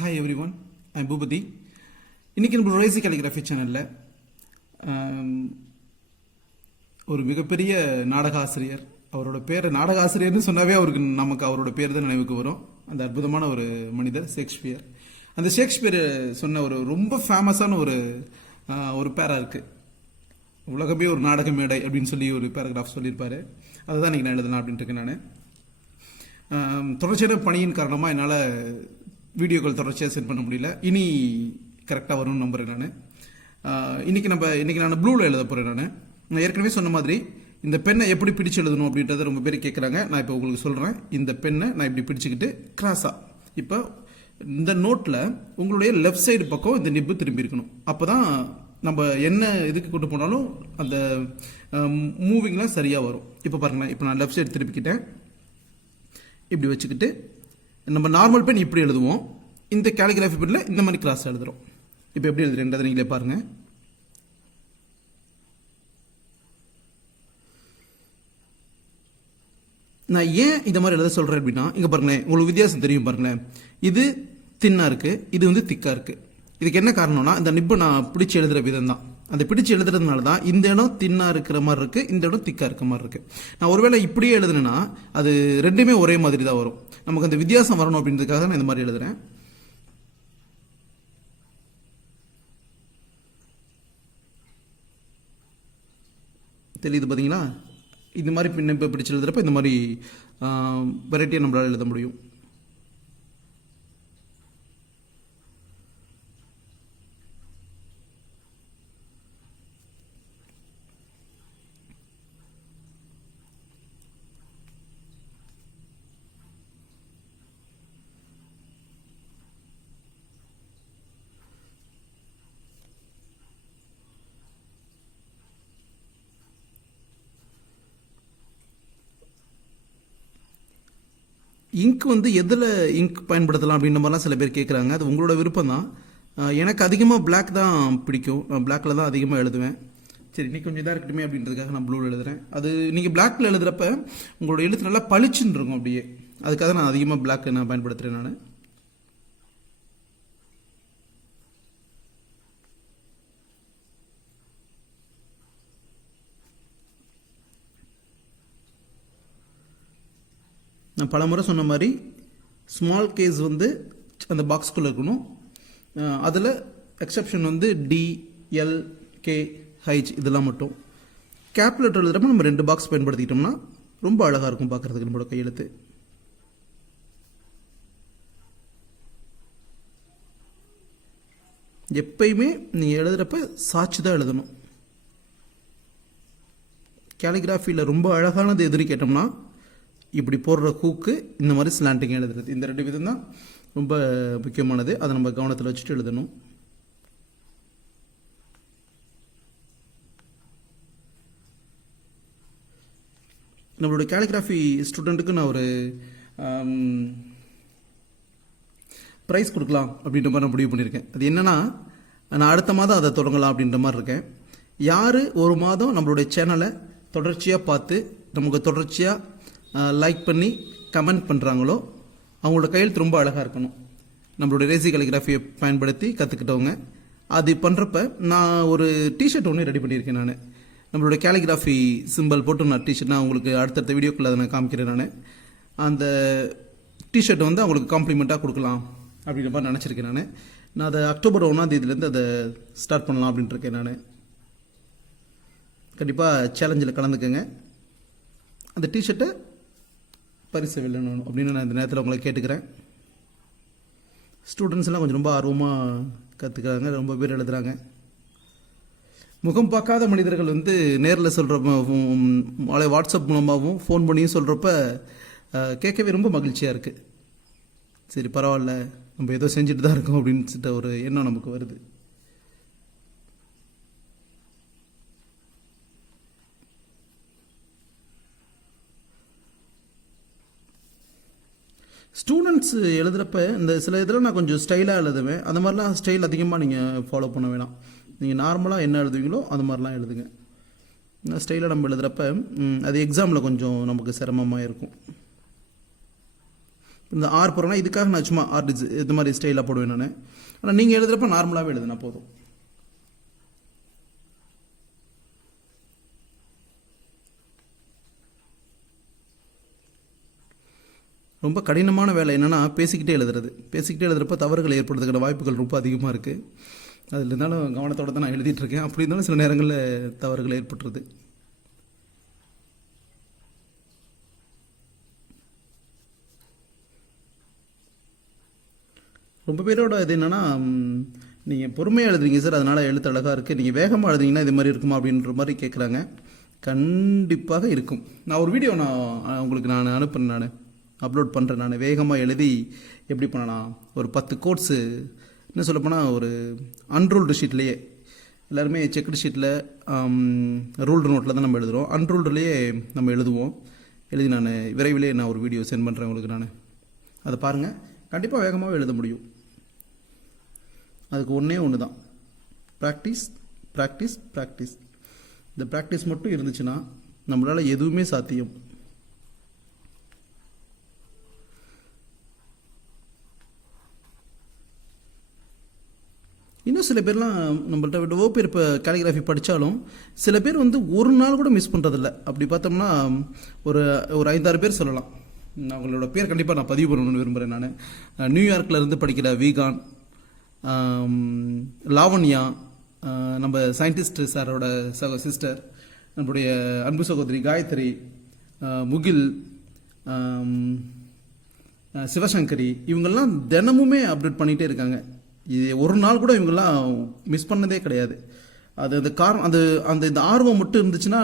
Hi everyone, I'm Bhupati. இன்னைக்கு நம்ம Raisi calligraphy சேனலில் ஒரு மிகப்பெரிய நாடக ஆசிரியர், அவரோட பேர் நாடக ஆசிரியர்னு சொன்னாவே நமக்கு அவரோட பேர் தான் நினைவுக்கு வரும். அந்த அற்புதமான ஒரு மனிதர் ஷேக்ஸ்பியர். அந்த ஷேக்ஸ்பியர் சொன்ன ஒரு ரொம்ப ஃபேமஸான ஒரு பேரா இருக்கு. உலகமே ஒரு நாடக மேடை அப்படின்னு சொல்லி ஒரு பேராகிராஃப் சொல்லியிருப்பாரு. அதுதான் இன்னைக்கு நான் எழுதலாம் அப்படின்ட்டு இருக்கேன். நான் தொடர்ச்சியான பணியின் காரணமாக என்னால் வீடியோக்கள் தொடர்ச்சியாக சென்ட் பண்ண முடியல. இனி கரெக்டாக வரும்னு நம்புகிறேன். நான் இன்னைக்கு நான் ப்ளூவில் எழுத போகிறேன். நான் ஏற்கனவே சொன்ன மாதிரி இந்த பெண்ணை எப்படி பிடிச்சு எழுதணும் அப்படின்றத ரொம்ப பேர் கேட்குறாங்க. நான் இப்போ உங்களுக்கு சொல்கிறேன். இந்த பெண்ணை நான் இப்படி பிடிச்சிக்கிட்டு கிராஸாக இப்போ இந்த நோட்டில் உங்களுடைய லெஃப்ட் சைடு பக்கம் இந்த நிப்பு திரும்பி இருக்கணும். அப்போ தான் நம்ம என்ன இதுக்கு கொண்டு போனாலும் அந்த மூவிங்லாம் சரியாக வரும். இப்போ பாருங்களேன், இப்போ நான் லெஃப்ட் சைடு திருப்பிக்கிட்டேன். இப்படி வச்சுக்கிட்டு நம்ம நார்மல் பென் இப்படி எழுதுவோம். இந்த கேலிகிராஃபி பென்னில் இந்த மாதிரி கிராஸ் எழுதுறோம். இப்போ எப்படி எழுதுறேன்றதை நீங்களே பாருங்க. நான் ஏன் இந்த மாதிரி எழுத சொல்றேன் அப்படின்னா, இங்க பாருங்களேன், உங்களுக்கு வித்தியாசம் தெரியும் பாருங்களேன். இது தின்னா இருக்கு, இது திக்கா இருக்கு. இதுக்கு என்ன காரணம்னா, இந்த நிப்பு நான் பிடிச்சி எழுதுற விதம் தான். அந்த பிடிச்சி எழுதுறதுனால தான் இந்த இடம் தின்னா இருக்கிற மாதிரி இருக்கு, இந்த இடம் திக்கா இருக்க மாதிரி இருக்கு. நான் ஒருவேளை இப்படியே எழுதுனேன்னா அது ரெண்டுமே ஒரே மாதிரி தான் வரும். நமக்கு அந்த வித்தியாசம் வரணும் அப்படின்றதுக்காக நான் இந்த மாதிரி எழுதுறேன். தெரியுது பார்த்தீங்களா? இந்த மாதிரி பின்ன பிடிச்சி எழுதுறப்ப இந்த மாதிரி வெரைட்டியாக நம்மளால் எழுத முடியும். இங்க் எதில் இங்க் பயன்படுத்தலாம் அப்படின்ற மாதிரிலாம் சில பேர் கேட்குறாங்க. அது உங்களோட விருப்பம் தான். எனக்கு அதிகமாக பிளாக் தான் பிடிக்கும். நான் பிளாக்கில் தான் அதிகமாக எழுதுவேன். சரி, இன்னைக்கு கொஞ்சம் இதாக இருக்கட்டுமே அப்படின்றதுக்காக நான் ப்ளூவில் எழுதுறேன். அது நீங்கள் பிளாக்கில் எழுதுகிறப்ப உங்களோட எழுத்து நல்லா பளிச்சுன்னு இருக்கும் அப்படியே. அதுக்காக நான் அதிகமாக பிளாக் நான் பயன்படுத்துகிறேன். நான் நான் பல முறை சொன்ன மாதிரி ஸ்மால் கேஸ் அந்த பாக்ஸ்குள்ளே இருக்கணும். அதில் exception D, L, K, H இதெல்லாம் மட்டும். கேப்லெட்டர் எழுதுறப்ப நம்ம 2 பாக்ஸ் பயன்படுத்திக்கிட்டோம்னா ரொம்ப அழகாக இருக்கும் பார்க்குறதுக்கு நம்மளோட கையெழுத்து. எப்பயுமே நீங்கள் எழுதுகிறப்ப சாட்சி தான் எழுதணும். கேலிகிராஃபியில் ரொம்ப அழகானது எதுன்னு கேட்டோம்னா, இப்படி போடுற ஹூக்கு, இந்த மாதிரி ஸ்லாண்டிங் எழுதுறது, இந்த 2 விதம் தான் ரொம்ப முக்கியமானது. அதை நம்ம கவனத்தில் வச்சுட்டு எழுதணும். நம்மளோட கேலிகிராஃபி ஸ்டூடெண்ட்டுக்கு நான் ஒரு ப்ரைஸ் கொடுக்கலாம் அப்படின்ற மாதிரி நான் முடிவு பண்ணியிருக்கேன். அது என்னென்னா, நான் அடுத்த மாதம் அதை தொடங்கலாம் அப்படின்ற மாதிரி இருக்கேன். யார் ஒரு மாதம் நம்மளுடைய சேனலை தொடர்ச்சியாக பார்த்து நமக்கு தொடர்ச்சியாக லைக் பண்ணி கமெண்ட் பண்ணுறாங்களோ அவங்களோட கையெழுத்து ரொம்ப அழகாக இருக்கணும். நம்மளோட ரேசி கேலிகிராஃபியை பயன்படுத்தி கற்றுக்கிட்டவங்க. அது பண்ணுறப்ப நான் ஒரு டிஷர்ட் ஒன்று ரெடி பண்ணியிருக்கேன். நான் நம்மளோட கேலிகிராஃபி சிம்பிள் போட்டு நான் டிஷர்ட் நான் உங்களுக்கு அடுத்தடுத்த வீடியோக்குள்ளே அதை நான் காமிக்கிறேன். நான் அந்த டிஷர்ட் அவங்களுக்கு காம்ப்ளிமெண்ட்டாக கொடுக்கலாம் அப்படின்ற மாதிரி நினச்சிருக்கேன். நான் அதை அக்டோபர் 1ஆம் தேதியிலேருந்து அதை ஸ்டார்ட் பண்ணலாம் அப்படின்ட்டு இருக்கேன். நான் கண்டிப்பாக சேலஞ்சில் கலந்துக்கங்க. அந்த டிஷர்ட்டை பரிசு வெல்லணும் அப்படின்னு நான் இந்த நேரத்தில் உங்களை கேட்டுக்கிறேன். ஸ்டூடெண்ட்ஸ்லாம் கொஞ்சம் ரொம்ப ஆர்வமாக கற்றுக்கிறாங்க, ரொம்ப பேர் எழுதுகிறாங்க. முகம் பார்க்காத மனிதர்கள் நேரில் சொல்கிற வாட்ஸ்அப் மூலமாகவும் ஃபோன் பண்ணியும் சொல்கிறப்ப கேட்கவே ரொம்ப மகிழ்ச்சியாக இருக்குது. சரி, பரவாயில்ல, நம்ம ஏதோ செஞ்சுட்டு தான் இருக்கோம் அப்படின்னு ஒரு எண்ணம் நமக்கு வருது. ஸ்டூடெண்ட்ஸ் எழுதுகிறப்ப இந்த சில இதில் நான் கொஞ்சம் ஸ்டைலாக எழுதுவேன். அந்த மாதிரிலாம் ஸ்டைல் அதிகமாக நீங்கள் ஃபாலோ பண்ண வேணாம். நீங்கள் நார்மலாக என்ன எழுதுவீங்களோ அது மாதிரிலாம் எழுதுங்க. ஸ்டைலாக நம்ம எழுதுகிறப்ப அது எக்ஸாமில் கொஞ்சம் நமக்கு சிரமமாக இருக்கும். இந்த ஆர் போடுறேன்னா இதுக்காக நான் சும்மா ஆர் இது மாதிரி ஸ்டைலாக போடுவேன் நான். ஆனால் நீங்கள் எழுதுகிறப்ப நார்மலாகவே எழுதுனா போதும். ரொம்ப கடினமான வேலை என்னென்னா பேசிக்கிட்டே எழுதுறது. பேசிக்கிட்டே எழுதுறப்ப தவறுகள் ஏற்படுறதுக்கான வாய்ப்புகள் ரொம்ப அதிகமாக இருக்குது. அதில் இருந்தாலும் கவனத்தோடு தான் நான் எழுதிட்டுருக்கேன். அப்படி இருந்தாலும் சில நேரங்களில் தவறுகள் ஏற்பட்டுருது. ரொம்ப பேரோட இது என்னென்னா, நீங்கள் பொறுமையாக எழுதுறீங்க சார், அதனால் எழுத்து அழகாக இருக்குது, நீங்கள் வேகமாக எழுதுறீங்கன்னா இது மாதிரி இருக்குமா அப்படின்ற மாதிரி கேட்குறாங்க. கண்டிப்பாக இருக்கும். நான் ஒரு வீடியோ உங்களுக்கு அனுப்புகிறேன், நான் அப்லோட் பண்ணுறேன். நான் வேகமாக எழுதி எப்படி பண்ணலாம், ஒரு 10 கோட்ஸு, என்ன சொல்லப்போனால் ஒரு அன்ரூல்டு ஷீட்லேயே, எல்லாருமே செக்குடு ஷீட்டில் ரூல்டு நோட்டில் தான் நம்ம எழுதுகிறோம், அன்ரூல்டுலேயே நம்ம எழுதுவோம். எழுதி நான் விரைவிலே நான் ஒரு வீடியோ சென்ட் பண்ணுறேன் உங்களுக்கு. நான் அதை பாருங்கள், கண்டிப்பாக வேகமாக எழுத முடியும். அதுக்கு ஒன்று தான், ப்ராக்டிஸ் ப்ராக்டிஸ் ப்ராக்டிஸ். இந்த ப்ராக்டிஸ் மட்டும் இருந்துச்சுன்னா நம்மளால் எதுவுமே சாத்தியம். இன்னும் சில பேர்லாம் நம்மள்ட்ட எவ்வளோ பேர் இப்போ கேலிகிராஃபி படித்தாலும் சில பேர் வந்து ஒரு நாள் கூட மிஸ் பண்ணுறதில்ல. அப்படி பார்த்தோம்னா ஒரு 5-6 பேர் சொல்லலாம். அவங்களோட பேர் கண்டிப்பாக நான் பதிவு பண்ணணும்னு விரும்புகிறேன். நான் நியூயார்க்கில் இருந்து படிக்கிற வீகான், லாவண்யா, நம்ம சயின்டிஸ்ட் சாரோட சிஸ்டர், நம்மளுடைய அன்பு சகோதரி காயத்ரி, முகில், சிவசங்கரி, இவங்கெல்லாம் தினமுமே அப்டேட் பண்ணிகிட்டே இருக்காங்க. இது ஒரு நாள் கூட இவங்கெல்லாம் மிஸ் பண்ணதே கிடையாது. அது அந்த காரணம், அந்த இந்த ஆர்வம் மட்டும் இருந்துச்சுன்னா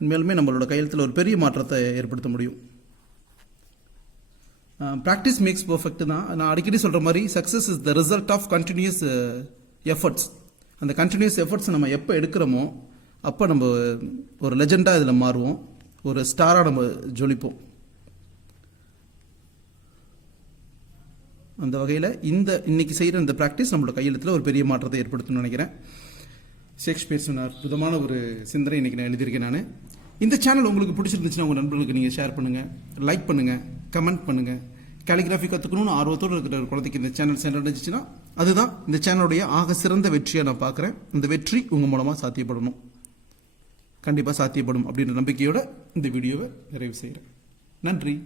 உண்மையிலுமே நம்மளோட கையெழுத்தில் ஒரு பெரிய மாற்றத்தை ஏற்படுத்த முடியும். ப்ராக்டிஸ் மேக்ஸ் பர்ஃபெக்ட் தான். நான் அடிக்கடி சொல்கிற மாதிரி success is the result of continuous efforts. அந்த கண்டினியூஸ் எஃபர்ட்ஸ் நம்ம எப்போ எடுக்கிறோமோ அப்போ நம்ம ஒரு லெஜெண்டாக இதில் மாறுவோம், ஒரு ஸ்டாராக நம்ம ஜொலிப்போம். அந்த வகையில் இன்னைக்கு செய்கிற இந்த ப்ராக்டிஸ் நம்மளோட கையெழுத்தில் ஒரு பெரிய மாற்றத்தை ஏற்படுத்தணும்னு நினைக்கிறேன். ஷேக்ஸ்பியர் சொன்ன அற்புதமான ஒரு சிந்தனை இன்றைக்கி நான் எழுதியிருக்கேன். நான் இந்த சேனல் உங்களுக்கு பிடிச்சிருந்துச்சுன்னா உங்கள் நண்பர்களுக்கு நீங்கள் ஷேர் பண்ணுங்கள், லைக் பண்ணுங்கள், கமெண்ட் பண்ணுங்கள். கேலிகிராஃபி கற்றுக்கணும்னு ஆர்வத்தோடு இருக்கிற ஒரு குழந்தைக்கு இந்த சேனல் சென்றடைஞ்சிச்சுன்னா அதுதான் இந்த சேனலுடைய ஆக சிறந்த வெற்றியாக நான் பார்க்குறேன். இந்த வெற்றி உங்கள் மூலமாக சாத்தியப்படணும், கண்டிப்பாக சாத்தியப்படும் அப்படின்ற நம்பிக்கையோடு இந்த வீடியோவை நிறைவு செய்கிறேன். நன்றி.